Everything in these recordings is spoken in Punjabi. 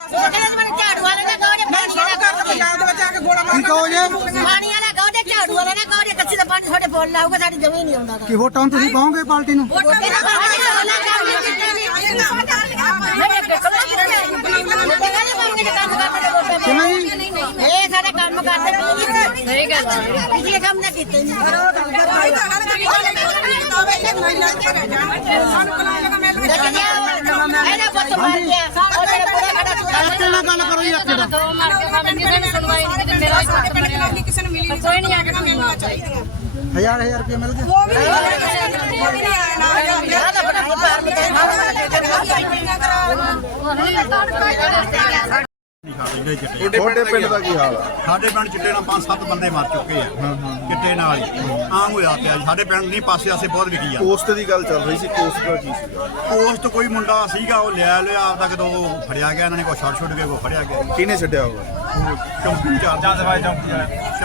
ਕੇ ਕਹੋ ਜੇ ਪਾਣੀ ਵਾਲਾ ਜੇ ਝਾੜੂ ਵਾਲਾ ਨਾ ਜੇ ਕੱਚੀ ਦਾ ਪਾਣੀ ਤੁਹਾਡੇ ਬੋਲ ਲਾਊਗਾ ਸਾਡੀ ਜ਼ਮੀਨ ਨਹੀਂ ਆਉਂਦਾ ਕੀ ਵੋਟਾਂ ਹੁਣ ਤੁਸੀਂ ਪਾਓਗੇ ਪਾਰਟੀ ਨੂੰ ਕਿਵੇਂ ਜੀ ਇਹ ਸਾਡਾ ਕੰਮ ਕਰਦੇ ਸਹੀ ਗੱਲ ਹੈ ਪਿਛਲੇ ਕੰਮ ਨਾ ਕੀਤੇ ਨਹੀਂ ਇਹਦਾ ਪੁੱਤ ਮਰ ਗਿਆ ਉਹ ਜਿਹੜਾ ਪੂਰਾ ਇੱਥੇ ਨਾਲ ਗੱਲ ਕਰੋ ਜੀ ਇੱਥੇ ਨਾਲ ਕਿਸੇ ਨੂੰ ਮਿਲੀ ਕੋਈ ਨਹੀਂ ਆ ਕੇ ਮੈਨੂੰ ਚਾਹੀਦੀ। ਹਜ਼ਾਰ ਹਜ਼ਾਰ ਰੁਪਏ ਮਿਲ ਗਏ? ਤੁਹਾਡੇ ਪਿੰਡ ਦਾ ਕੀ ਹਾਲ ਆ? ਸਾਡੇ ਪਿੰਡ ਚਿੱਟੇ ਨਾਲ ਪੰਜ ਸੱਤ ਬੰਦੇ ਮਰ ਚੁੱਕੇ ਆ। ਚਿੱਟੇ ਨਾਲ ਹੀ। ਆਮ ਹੋਇਆ ਪਿਆ ਜੀ। ਸਾਡੇ ਪਿੰਡ ਨਹੀਂ ਪਾਸੇ ਆਸੇ ਬਹੁਤ ਵਿਕੀ ਆ। ਪੋਸਟ ਦੀ ਗੱਲ ਚੱਲ ਰਹੀ ਸੀ ਪੋਸਟ ਦਾ ਕੀ ਸੀਗਾ? ਪੋਸਟ ਕੋਈ ਮੁੰਡਾ ਸੀਗਾ ਉਹ ਲਿਆ ਲਿਆ ਆਪਦਾ ਕਦੋਂ ਫੜਿਆ ਗਿਆ ਇਹਨਾਂ ਨੇ ਕੋਈ ਛੱਡ ਛੁੱਟ ਕੇ ਕੋਈ ਫੜਿਆ ਗਿਆ। ਕਿਹਨੇ ਛੱਡਿਆ ਹੋਗਾ ਚੌਂਕੀ ਚਾਰ ਚੰਦ ਬਾਈ ਚੌਂਕੀ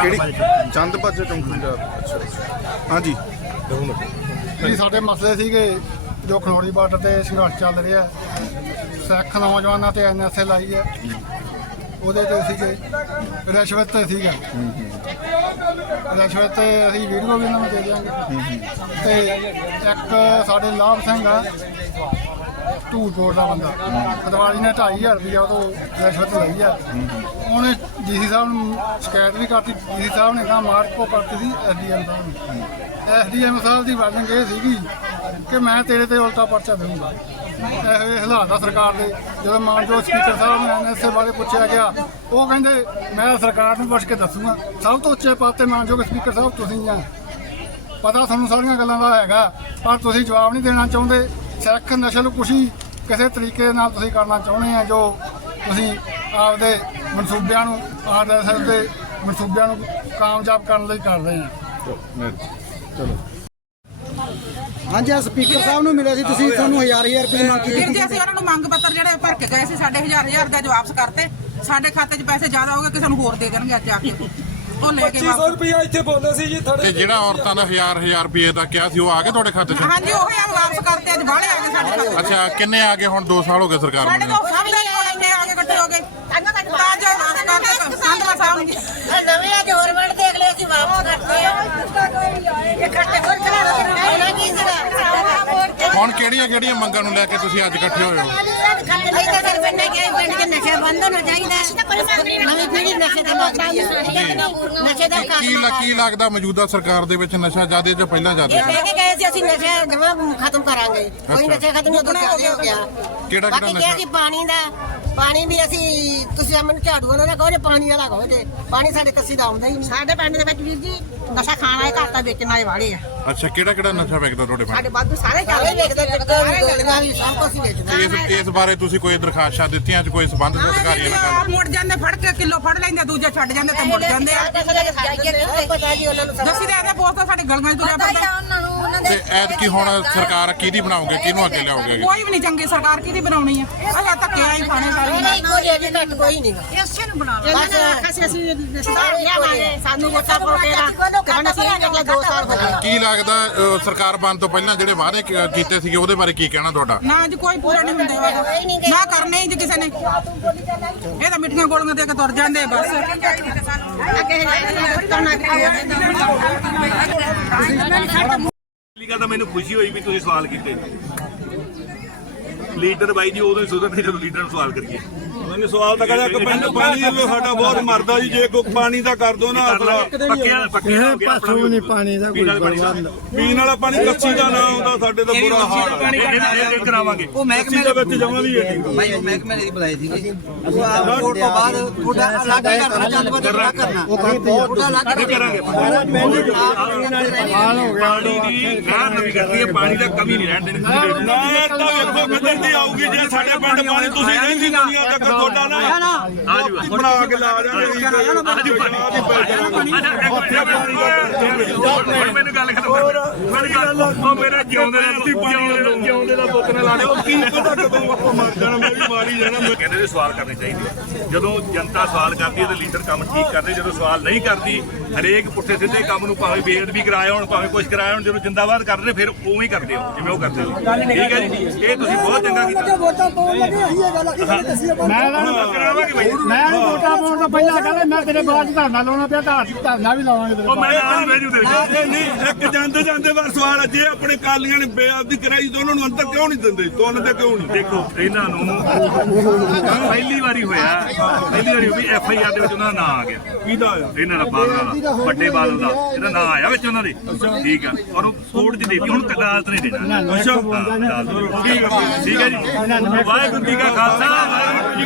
ਕਿਹੜੀ? ਚੰਦ ਪਾਸੇ ਚੌਂਕੀ। ਦਾ ਅੱਛਾ ਅੱਛਾ। ਹਾਂਜੀ। ਜੀ ਸਾਡੇ ਮਸਲੇ ਸੀਗੇ ਜੋ ਖਨੌਰੀ ਬਾਰਡਰ ਤੇ ਸੰਘਰਸ਼ ਚੱਲ ਰਿਹਾ। ਸਿੱਖ ਨੌਜਵਾਨਾਂ ਤੇ ਐਨਐਸਏ ਲਾਈ ਹੈ। ਉਹਦੇ ਤੇ ਸੀਗੇ। ਰਿਸ਼ਵਤ ਤੇ ਸੀਗਾ। ਰਿਸ਼ਵਤ ਤੇ ਅਸੀਂ ਵੀਡੀਓ ਵੀ ਇਹਨਾਂ ਨੂੰ ਦੇ ਦਿਆਂਗੇ। ਤੇ ਇੱਕ ਸਾਡੇ ਲਾਭ ਸਿੰਘ ਆ ਧੂਰਕੋਟ ਦਾ ਬੰਦਾ। ਪਟਵਾਰੀ ਨੇ 2500 ਰੁਪਇਆ ਉਹ ਤੋਂ ਰਿਸ਼ਵਤ ਲਈ ਆ। ਉਹਨੇ ਡੀਸੀ ਸਾਹਿਬ ਨੂੰ ਸ਼ਿਕਾਇਤ ਵੀ ਕਰਤੀ। ਡੀਸੀ ਸਾਹਿਬ ਨੇ ਕਹਾ ਮਾਰਚ ਕੋ ਕਰਤੀ ਸੀ ਐਸਡੀਐਮ ਸਾਹਿਬ ਨੂੰ। ਐਸਡੀਐਮ ਸਾਹਿਬ ਦੀ ਵਾਰਨਿੰਗ ਇਹ ਸੀਗੀ ਕਿ ਮੈਂ ਤੇਰੇ ਤੇ ਉਲਟਾ ਪਰਚਾ ਦੇਵਾਂਗਾ ਇਹ ਹਾਲਾਤ ਆ ਸਰਕਾਰ ਦੇ। ਜਦੋਂ ਮਾਨਯੋਗ ਸਪੀਕਰ ਸਾਹਿਬ ਨੂੰ ਐਨਐਸਏ ਬਾਰੇ ਪੁੱਛਿਆ ਗਿਆ, ਉਹ ਕਹਿੰਦੇ, ਮੈਂ ਸਰਕਾਰ ਨੂੰ ਪੁੱਛ ਕੇ ਦੱਸੂਗਾ। ਸਭ ਤੋਂ ਉੱਚੇ ਪਦ ਤੇ ਮਾਨਯੋਗ ਸਪੀਕਰ ਸਾਹਿਬ ਤੁਸੀਂ ਆ। ਪਤਾ ਤੁਹਾਨੂੰ ਸਾਰੀਆਂ ਗੱਲਾਂ ਦਾ ਹੈਗਾ, ਪਰ ਤੁਸੀਂ ਜਵਾਬ ਨਹੀਂ ਦੇਣਾ ਚਾਹੁੰਦੇ। ਸਿੱਖ, ਨਸਲ, ਕੁਸ਼ੀ ਕਿਸੇ ਤਰੀਕੇ ਨਾਲ ਤੁਸੀਂ ਕਰਨਾ ਚਾਹੁੰਦੇ ਆ, ਜੋ ਤੁਸੀਂ ਆਪਦੇ ਮਨਸੂਬਿਆਂ ਨੂੰ ਆਰਐਸਐਸ ਦੇ ਮਨਸੂਬਿਆਂ ਨੂੰ ਕਾਮਯਾਬ ਕਰਨ ਲਈ ਕਰ ਰਹੇ ਆ। ਹਾਂਜੀ ਆ ਸਪੀਕਰ ਸਾਹਿਬ ਨੂੰ ਮਿਲੇ ਸੀ ਤੁਸੀਂ ਤੁਹਾਨੂੰ ਹਜ਼ਾਰ ਹਜ਼ਾਰ ਰੁਪਏ ਨਾਲ ਵੀਰ ਕੀਤੀ ਜੀ ਅਸੀਂ ਉਹਨਾਂ ਨੂੰ ਮੰਗ ਪੱਤਰ ਜਿਹੜੇ ਭਰ ਕੇ ਗਏ ਸੀ ਸਾਡੇ ਹਜ਼ਾਰ ਹਜ਼ਾਰ ਦਾ ਜੋ ਵਾਪਸ ਕਰਤੇ। ਸਾਡੇ ਖਾਤੇ 'ਚ ਪੈਸੇ ਜ਼ਿਆਦਾ ਹੋ ਗਏ ਕਿਸੇ ਨੂੰ ਹੋਰ ਦੇ ਦੇਣਗੇ ਅੱਜ ਆ ਕੇ। ਉਹ ਲੈ ਕੇ 2500 ਵਾਪਸ। ਰੁਪਇਆ ਇੱਥੇ ਬੋਲਦੇ ਸੀ ਜੀ ਤੇ ਤੁਹਾਡੇ ਜਿਹੜਾ ਔਰਤਾਂ ਦਾ ਹਜ਼ਾਰ ਹਜ਼ਾਰ ਰੁਪਏ ਦਾ ਕਿਹਾ ਸੀ ਉਹ ਆ ਗਏ ਤੁਹਾਡੇ ਖਾਤੇ 'ਚ? ਹਾਂਜੀ ਉਹ ਹੀ ਵਾਪਸ ਕਰਤੇ ਅੱਜ ਬਾਹਲੇ ਆ ਗਏ ਸਾਡੇ ਖਾਤੇ 'ਚ। ਅੱਛਾ ਕਿੰਨੇ ਆ ਗਏ ਹੁਣ? 2 ਸਾਲ ਹੋ ਗਏ ਸਰਕਾਰ ਸਾਡੇ ਨੂੰ ਕੋਲ ਸਭ ਦੇ ਕੋਲ ਇੰਨੇ ਆ ਕੇ ਇਕੱਠੇ ਹੋ ਗਏ। ਤਾਂ ਜੋ ਵਾਪਸ ਕਰਦੇ ਸੰਧਵਾ ਸਾਹਿਬ ਨੂੰ। ਨਵੇਂ ਆ ਹੋਰ ਵੜ ਦੇਖ ਲਿਓ ਅਸੀਂ ਵਾਪਸ ਕਰਦੇ ਆ। ਇਹ ਖੱਟੇ ਹੋਰ ਖੜਾ ਇਹਨਾਂ ਕੀ ਸੀਗਾ ਹੁਣ ਕਿਹੜੀਆਂ ਕਿਹੜੀਆਂ ਮੰਗਾਂ ਨੂੰ ਲੈ ਕੇ ਤੁਸੀਂ ਅੱਜ ਇਕੱਠੇ ਹੋਏ ਹੋ ਕਿ ਹੈ ਲ- ਕੀ ਲੱਗਦਾ ਮੌਜੂਦਾ ਸਰਕਾਰ ਦੇ ਵਿੱਚ ਨਸ਼ਾ ਜ਼ਿਆਦੇ ਜਾਂ ਪਹਿਲਾਂ ਜ਼ਿਆਦੇ ਇਹ ਕਹਿ ਕੇ ਗਏ ਸੀ ਅਸੀਂ ਨਸ਼ਾ ਜਮਾ ਖਤਮ ਕਰਾਂਗੇ ਕੋਈ। ਨਸ਼ਾ ਖਤਮ ਨਹੀਂ ਹੋ ਗਿਆ ਕਿਹੜਾ ਬਾਕੀ ਨਸ਼ਾ? ਕਿਹਾ ਕਿ ਪਾਣੀ ਦਾ ਪਾਣੀ ਵੀ ਅਸੀਂ ਤੁਸੀਂ ਮੈਨੂੰ ਝਾੜੂ ਵਾਲਾ ਨਾ ਕਹੋ ਜੇ ਪਾਣੀ ਵਾਲਾ ਕਹੋ ਜੇ ਪਾਣੀ ਸਾਡੇ ਕੱਸੀ ਦਾ ਆਉਂਦਾ ਹੀ ਨਹੀਂ। ਸਾਡੇ ਪਿੰਡ ਦੇ ਵਿੱਚ ਵੀਰ ਜੀ ਨਸ਼ਾ ਖਾਣ ਵਾਲੇ ਘਰ ਤਾਂ ਵੇਚਣ ਵਾਲੇ ਵਾਲੇ ਆ। ਅੱਛਾ ਕਿਹੜਾ ਕਿਹੜਾ ਨਸ਼ਾ ਵਿਕਦਾ ਤੁਹਾਡੇ ਪਿੰਡ? ਸਾਡੇ ਬਾਦੂ ਸਾਰੇ ਸਾਰੇ ਵੇਚਦੇ ਟਿੱਕਰ ਗੋਲੀਆਂ ਵੀ ਸਭ ਕੁਝ ਵੇਚਦੇ। ਇਸ ਇਸ ਬਾਰੇ ਤੁਸੀਂ ਕੋਈ ਦਰਖਾਸਤਾਂ ਦਿੱਤੀਆਂ ਚ ਕੋਈ ਸੰਬੰਧਿਤ ਅਧਿਕਾਰੀਆਂ ਨਾਲ? ਗੱਲ ਮੁੜ ਜਾਂਦੇ ਫੜ ਕੇ ਕਿਲੋ ਫੜ ਲੈਂਦੇ ਦੂਜੇ ਛੱਡ ਜਾਂਦੇ ਤੇ ਮੁੜ ਜਾਂਦੇ ਆ। ਪਤਾ ਜੀ ਉਹਨਾਂ ਨੂੰ ਸਭ ਦਸੀ ਦੇ ਆਦੇ ਪੋਸਟ ਤਾਂ ਸਾਡੇ ਗਲੀਆਂ 'ਚ ਤੁਰਿਆ ਫਿਰਦਾ ਤੇ ਐਤਕੀ ਹੁਣ ਸਰਕਾਰ ਕਿਹਦੀ ਬਣਾਓਗੇ ਕਿਹਨੂੰ ਅੱਗੇ ਲਿਆਓਗੇ ਕੋਈ ਵੀ ਨਹੀਂ ਚੰਗੀ ਸਰਕਾਰ ਕਿਹਦੀ ਬਣਾਉਣੀ ਆ? ਅਜਾ ਧੱਕੇ ਆਈ ਖਾਣੇ ਸਾਰੇ ਨਹੀਂ ਇੱਕੋ ਜਿਹਾ ਜੀ ਘੱਟ ਕੋਈ ਨਹੀਂ ਇਸੇ ਨੂੰ ਬਣਾ ਬਸ ਅਸੀਂ ਅਸੀਂ ਰਿਸ਼ਤੇਦਾਰ ਲਿਆਵਾਂਗੇ ਸਾਨੂੰ ਵੋਟਾਂ ਪਾਉ ਕੇ ਕਹਿੰਦਾ ਸੀ ਅਗਲੇ 2 ਸਾਲ ਹੋ ਗਏ। ਕੀ ਲੱਗਦਾ ਅ, ਸਰਕਾਰ ਬਣ ਤੋਂ ਪਹਿਲਾਂ ਜਿਹੜੇ ਵਾਅਦੇ ਕ- ਕੀਤੇ ਸੀਗੇ ਉਹਦੇ ਬਾਰੇ ਕੀ ਕਹਿਣਾ ਤੁਹਾਡਾ? ਨਾ ਜੀ ਕੋਈ ਪੂਰਾ ਨਹੀਂ ਹੁੰਦਾ ਹੈਗਾ। ਨਾ ਕਰਨੇ ਹੀ ਜੀ ਕਿਸੇ ਨੇ। ਇਹ ਤਾਂ ਮਿੱਠੀਆਂ ਗੋਲੀਆਂ ਦੇ ਕੇ ਤੁਰ ਜਾਂਦੇ ਬਸ। ਪਹਿਲੀ ਗੱਲ ਤਾਂ ਮੈਨੂੰ ਖੁਸ਼ੀ ਹੋਈ ਵੀ ਤੁਸੀਂ ਸਵਾਲ ਕੀਤੇ। ਲੀਡਰ ਬਾਈ ਜੀ, ਉਦੋਂ ਹੀ ਸੁਧਰਦੇ ਜਦੋਂ ਲੀਡਰ ਨੂੰ ਸਵਾਲ ਕਰੀਏ। ਮੈਨੂੰ ਸਵਾਲ ਤਾਂ ਕਰਿਆ ਕਿ ਪਿੰਡ ਪਾਣੀ ਵੱਲੋਂ ਸਾਡਾ ਬਹੁਤ ਮਰਦਾ ਜੀ ਜੇ ਕੋਈ ਪਾਣੀ ਦਾ ਕਰ ਦੋ ਨਾ ਅਸਲਾ। ਪੱਕਿਆ ਪਾਸੋਂ ਨਹੀਂ ਪਾਣੀ ਦਾ ਕੋਈ ਪ੍ਰਬੰਧ। ਪੀਣ ਵਾਲਾ ਪਾਣੀ ਕੱਚੀ ਦਾ ਨਾ ਆਉਂਦਾ ਸਾਡੇ ਤਾਂ ਬੁਰਾ ਹਾਲ ਹੈ ਕਰਾਵਾਂਗੇ। ਉਹ ਮਹਿਕਮੇ ਦੇ ਵਿੱਚ ਜਮਾ ਵੀ ਹੈ ਨਹੀਂ। ਭਾਈ ਉਹ ਮਹਿਕਮੇ ਦੀ ਬੁਲਾਈ ਸੀ ਉਹ ਆਪ ਕੋਰਟ ਤੋਂ ਬਾਅਦ ਤੁਹਾਡਾ ਅਲੱਗ ਹੀ ਕਰਨਾ ਚੱਲ ਪਾ ਕਰਨਾ। ਉਹ ਕਰਦੇ ਤੁਹਾਡਾ ਅਲੱਗ ਕਰਾਂਗੇ। ਪਾਣੀ ਦੀ ਗਾਹ ਨਵੀਂ ਕਰਦੀ ਹੈ। ਪਾਣੀ ਦਾ ਕਮੀ ਨਹੀਂ ਰਹਿਣ ਦੇਣੀ। ਨਾ ਤਾਂ ਵੇਖੋ ਕਿੱਧਰ ਦੀ ਆਊਗੀ ਜੇ ਸਾਡੇ ਪਿੰਡ ਪਾਣੀ ਤੁਸੀਂ ਰਹਿੰਦੀ ਦੁਨੀਆ ਤੱਕ ਤੁਹਾਡਾ ਨਾ ਬਣਾ ਕੇ ਲਾ ਜਾਣੇ ਅਸੀਂ। ਹੁਣ ਮੈਨੂੰ ਗੱਲ ਕਰ। ਮੈਨੂੰ ਗੱਲ ਉਹ ਮੇਰਾ ਜਿਉਂਦੇ ਦਾ ਜਿਉਂਦੇ ਦਾ ਜਿਉਂਦੇ ਦਾ ਬੁੱਕ ਨਾ ਲਾਣੇ ਉਹ ਕੀ ਪਤਾ ਕਦੋਂ ਆਪਾਂ ਮਰ ਜਾਣਾ ਮੈਂ ਵੀ ਮਾਰੀ ਜਾਣਾ ਮੈਂ ਕਹਿੰਦੇ ਨੇ ਸਵਾਲ ਕਰਨੇ ਚਾਹੀਦੇ। ਜਦੋਂ ਜਨਤਾ ਸਵਾਲ ਕਰਦੀ ਹੈ ਤੇ ਲੀਡਰ ਕੰਮ ਠੀਕ ਕਰਦੇ ਜਦੋਂ ਸਵਾਲ ਨਹੀਂ ਕਰਦੀ ਹਰੇਕ ਪੁੱਠੇ ਸਿੱਧੇ ਕੰਮ ਨੂੰ ਭਾਵੇਂ ਬੇਅਦਬੀ ਕਰਾਇਆ ਹੋਣ ਭਾਵੇਂ ਕੁਝ ਕਰਾਇਆ ਹੋਣ ਜਦੋਂ ਜਿੰਦਾਬਾਦ ਕਰਦੇ ਫਿਰ ਉਵੇਂ ਹੀ ਕਰਦੇ ਹੋ ਜਿਵੇਂ ਉਹ ਕਰਦੇ ਹੋ। ਠੀਕ ਹੈ ਜੀ? ਇਹ ਤੁਸੀਂ ਬਹੁਤ ਚੰਗਾ ਕੀਤਾ। ਮੈਂ ਕਰਾਵਾਂਗੇ ਬਾਈ। ਮੈਂ ਵੀ ਵੋਟਾਂ ਪਾਉਣ ਤੋਂ ਪਹਿਲਾਂ ਕਹਿੰਦਾ ਮੈਂ ਤੇਰੇ ਬਾਅਦ ਚ ਧਰਨਾ ਲਾਉਣਾ ਪਿਆ ਤਾਂ ਧਰਨਾ ਵੀ ਲਾਵਾਂਗੇ ਤੇਰੇ ਉਹ ਮੈਂ ਨਾਲ ਭੇਜੂ ਕੋਲ। ਨਹੀਂ ਨਹੀਂ ਇੱਕ ਜਾਂਦੇ ਜਾਂਦੇ ਵਾਰ ਸਵਾਲ ਜੇ ਆਪਣੇ ਕਾਲੀਆਂ ਨੇ ਬੇਅਦਬੀ ਕਰਾਈ ਤਾਂ ਉਹਨਾਂ ਨੂੰ ਅੰਦਰ ਕਿਉਂ ਨਹੀਂ ਦਿੰਦੇ? ਤੁਹਾਨੂੰ ਤੇ ਕਿਉਂ ਨਹੀਂ? ਦੇਖੋ ਇਹਨਾਂ ਨੂੰ ਪਹਿਲੀ ਵਾਰੀ ਹੋਇਆ ਪਹਿਲੀ ਵਾਰੀ ਵੀ ਐਫ ਆਈ ਆਰ ਦੇ ਵਿੱਚ ਉਹਨਾਂ ਦਾ ਨਾਂ ਆ ਗਿਆ। ਕਿਹਦਾ ਆ? ਇਹਨਾਂ ਦਾ ਬਾਦਲ ਦਾ ਵੱਡੇ ਬਾਦਲ ਦਾ। ਇਹਦਾ ਨਾਂ ਆਇਆ ਵਿੱਚ ਉਹਨਾਂ ਦੇ। ਠੀਕ ਆ। ਔਰ ਉਹ ਕੋਰਟ 'ਚ ਦੇਤੀ ਹੁਣ ਅਦਾਲਤ ਨੇ ਦੇਣਾ। ਅੱਛਾ। ਠੀਕ ਹੈ ਠੀਕ ਹੈ ਜੀ। ਵਾਹਿਗੁਰੂ ਜੀ ਕਾ ਖਾਲਸਾ ਵਾਹਿਗੁਰੂ ਜੀ